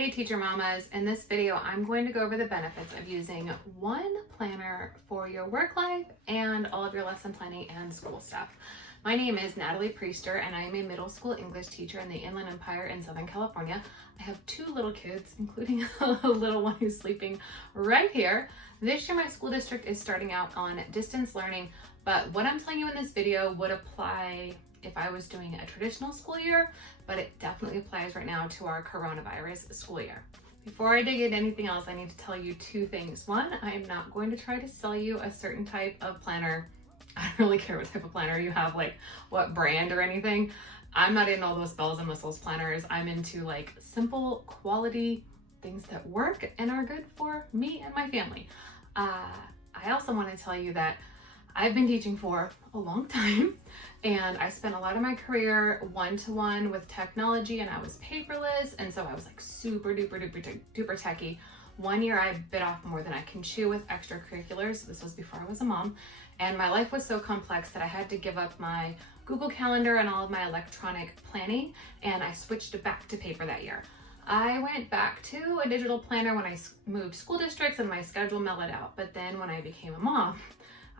Hey teacher mamas, in this video I'm going to go over the benefits of using one planner for your work life and all of your lesson planning and school stuff. My name is Natalie Priester and I am a middle school English teacher in the Inland Empire in Southern California. I have two little kids, including a little one who's sleeping right here. This year my school district is starting out on distance learning, but what I'm telling you in this video would apply if I was doing a traditional school year, but it definitely applies right now to our coronavirus school year. Before I dig into anything else, I need to tell you two things. One, I am not going to try to sell you a certain type of planner. I don't really care what type of planner you have, like what brand or anything. I'm not in all those bells and whistles planners. I'm into like simple quality things that work and are good for me and my family. I also want to tell you that I've been teaching for a long time and I spent a lot of my career one-to-one with technology and I was paperless, and so I was like super duper techie. One year I bit off more than I can chew with extracurriculars. This was before I was a mom, and my life was so complex that I had to give up my Google Calendar and all of my electronic planning, and I switched back to paper that year. I went back to a digital planner when I moved school districts and my schedule mellowed out, but then when I became a mom,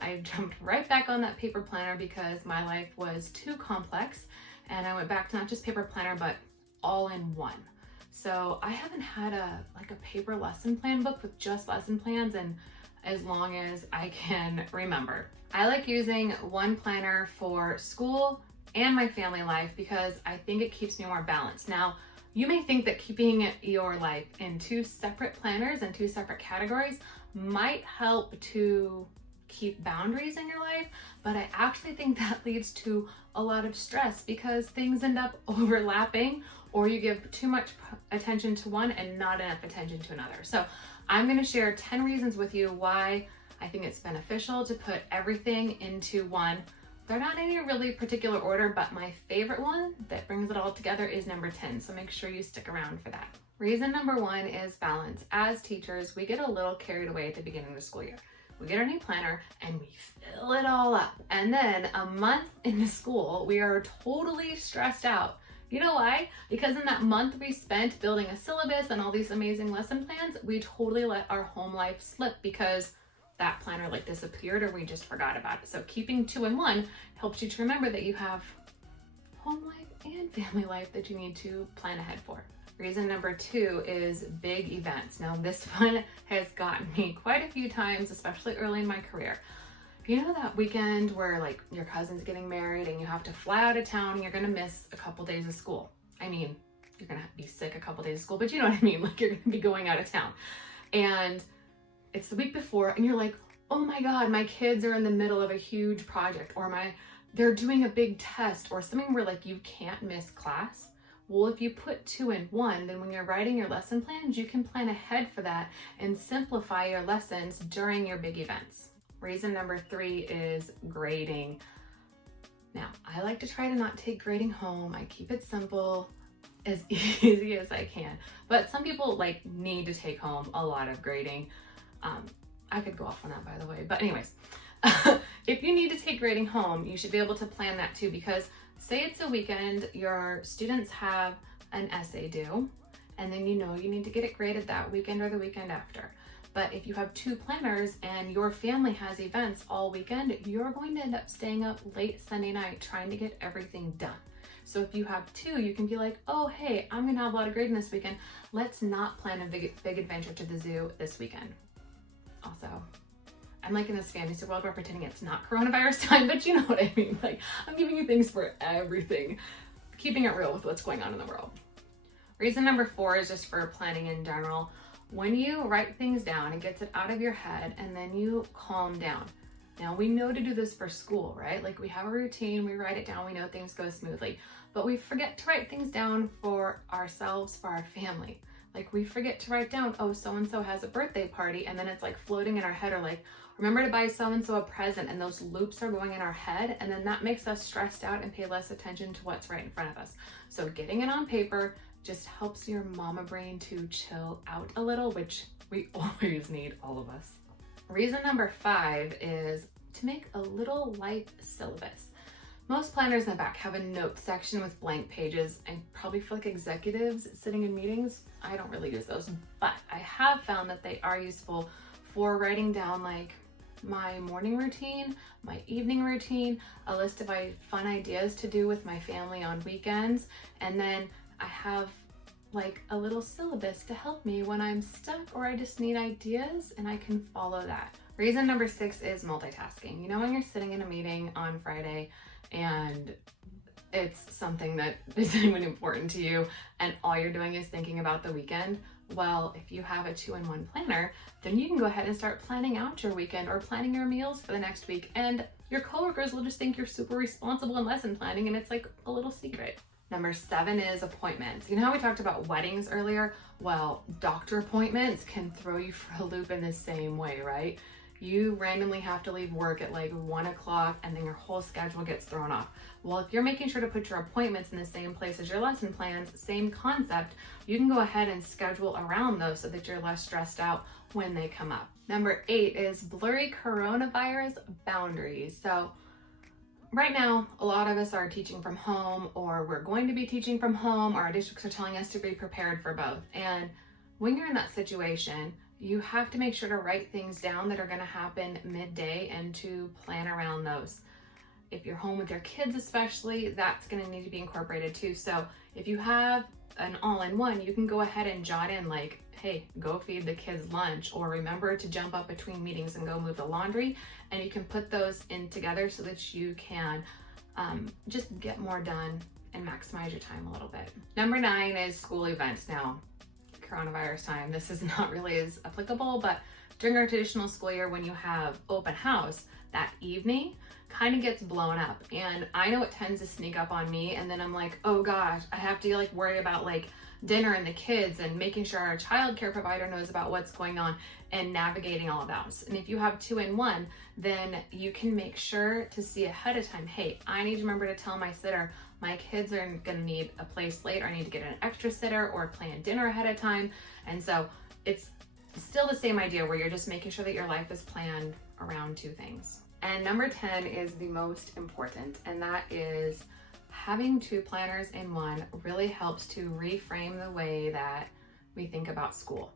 I jumped right back on that paper planner because my life was too complex, and I went back to not just paper planner, but all in one. So I haven't had a paper lesson plan book with just lesson plans in as long as I can remember. I like using one planner for school and my family life because I think it keeps me more balanced. Now, you may think that keeping your life in two separate planners and two separate categories might help to keep boundaries in your life, but I actually think that leads to a lot of stress because things end up overlapping, or you give too much attention to one and not enough attention to another. So I'm going to share 10 reasons with you why I think it's beneficial to put everything into one. They're not in any really particular order, but my favorite one that brings it all together is number 10. So make sure you stick around for that. Reason number one is balance. As teachers, we get a little carried away at the beginning of the school year. We get our new planner and we fill it all up. And then a month into school, we are totally stressed out. You know why? Because in that month we spent building a syllabus and all these amazing lesson plans, we totally let our home life slip because that planner like disappeared or we just forgot about it. So keeping two in one helps you to remember that you have home life and family life that you need to plan ahead for. Reason number two is big events. Now this one has gotten me quite a few times, especially early in my career. You know that weekend where like your cousin's getting married and you have to fly out of town and you're gonna miss a couple days of school. I mean, you're gonna be sick a couple days of school, but you know what I mean? Like you're gonna be going out of town. And it's the week before and you're like, oh my God, my kids are in the middle of a huge project, or they're doing a big test or something where like you can't miss class. Well, if you put two in one, then when you're writing your lesson plans, you can plan ahead for that and simplify your lessons during your big events. Reason number three is grading. Now, I like to try to not take grading home. I keep it simple, as easy as I can. But some people like need to take home a lot of grading. I could go off on that, by the way. But anyways, if you need to take grading home, you should be able to plan that too, because say it's a weekend, your students have an essay due, and then you know you need to get it graded that weekend or the weekend after. But if you have two planners and your family has events all weekend, you're going to end up staying up late Sunday night trying to get everything done. So if you have two, you can be like, oh, hey, I'm gonna have a lot of grading this weekend. Let's not plan a big adventure to the zoo this weekend. Also, I'm like in this fantasy world where pretending it's not coronavirus time, but you know what I mean. Like, I'm giving you things for everything, keeping it real with what's going on in the world. Reason number four is just for planning in general. When you write things down, it gets it out of your head and then you calm down. Now we know to do this for school, right? Like we have a routine, we write it down, we know things go smoothly, but we forget to write things down for ourselves, for our family. Like we forget to write down, oh, so-and-so has a birthday party, and then it's like floating in our head, or like, remember to buy so-and-so a present, and those loops are going in our head, and then that makes us stressed out and pay less attention to what's right in front of us. So getting it on paper just helps your mama brain to chill out a little, which we always need, all of us. Reason number five is to make a little life syllabus. Most planners in the back have a note section with blank pages. I probably feel like executives sitting in meetings, I don't really use those, but I have found that they are useful for writing down like my morning routine, my evening routine, a list of fun ideas to do with my family on weekends, and then I have like a little syllabus to help me when I'm stuck or I just need ideas and I can follow that. Reason number 6 is multitasking. You know, when you're sitting in a meeting on Friday and it's something that isn't even important to you and all you're doing is thinking about the weekend, well, if you have a 2-in-1 planner, then you can go ahead and start planning out your weekend or planning your meals for the next week, and your coworkers will just think you're super responsible in lesson planning and it's like a little secret. Number 7 is appointments. You know how we talked about weddings earlier? Well, doctor appointments can throw you for a loop in the same way, right? You randomly have to leave work at like 1 o'clock and then your whole schedule gets thrown off. Well, if you're making sure to put your appointments in the same place as your lesson plans, same concept, you can go ahead and schedule around those so that you're less stressed out when they come up. Number 8 is blurry coronavirus boundaries. So right now, a lot of us are teaching from home, or we're going to be teaching from home, or our districts are telling us to be prepared for both. And when you're in that situation, you have to make sure to write things down that are going to happen midday and to plan around those. If you're home with your kids especially, that's going to need to be incorporated too. So if you have an all-in-one, you can go ahead and jot in like, hey, go feed the kids lunch, or remember to jump up between meetings and go move the laundry, and you can put those in together so that you can just get more done and maximize your time a little bit. Number 9 is school events. Now, coronavirus time, this is not really as applicable, but during our traditional school year, when you have open house, that evening kind of gets blown up, and I know it tends to sneak up on me, and then I'm like, oh gosh, I have to like worry about like dinner and the kids and making sure our childcare provider knows about what's going on and navigating all of those. And if you have 2-in-1, then you can make sure to see ahead of time, hey, I need to remember to tell my sitter my kids are gonna need a place late, or I need to get an extra sitter or plan dinner ahead of time. And so it's still the same idea where you're just making sure that your life is planned around 2 things. And number 10 is the most important, and that is having 2 planners in one really helps to reframe the way that we think about school.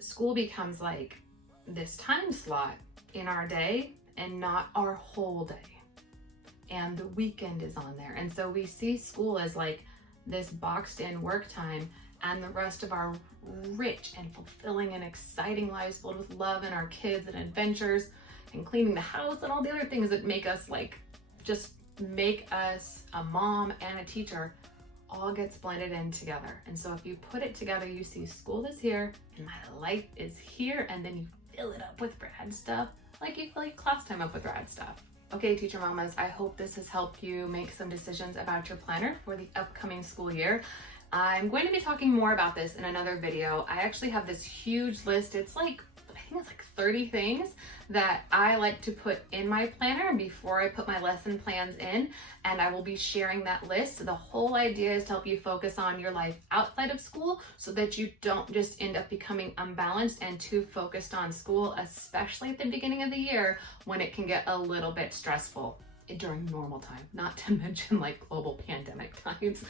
School becomes like this time slot in our day and not our whole day. And the weekend is on there. And so we see school as like this boxed in work time, and the rest of our rich and fulfilling and exciting lives filled with love and our kids and adventures and cleaning the house and all the other things that make us like, just make us a mom and a teacher, all gets blended in together. And so if you put it together, you see school is here and my life is here, and then you fill it up with rad stuff, like you fill like class time up with rad stuff. Okay, teacher mamas, I hope this has helped you make some decisions about your planner for the upcoming school year. I'm going to be talking more about this in another video. I actually have this huge list. It's like, I think it's like 30 things that I like to put in my planner before I put my lesson plans in, and I will be sharing that list. The whole idea is to help you focus on your life outside of school so that you don't just end up becoming unbalanced and too focused on school, especially at the beginning of the year when it can get a little bit stressful during normal time, not to mention like global pandemic times.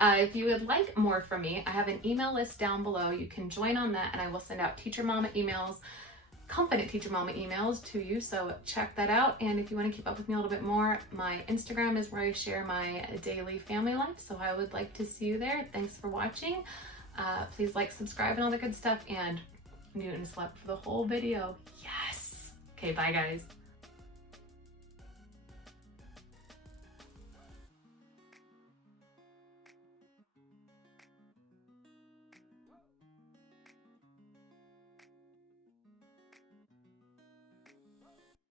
If you would like more from me, I have an email list down below. You can join on that, and I will send out Teacher Mama emails, Confident Teacher Mama emails to you, so check that out. And if you want to keep up with me a little bit more, my Instagram is where I share my daily family life, so I would like to see you there. Thanks for watching. Please like, subscribe, and all the good stuff, and Newton slept for the whole video. Yes! Okay, bye guys.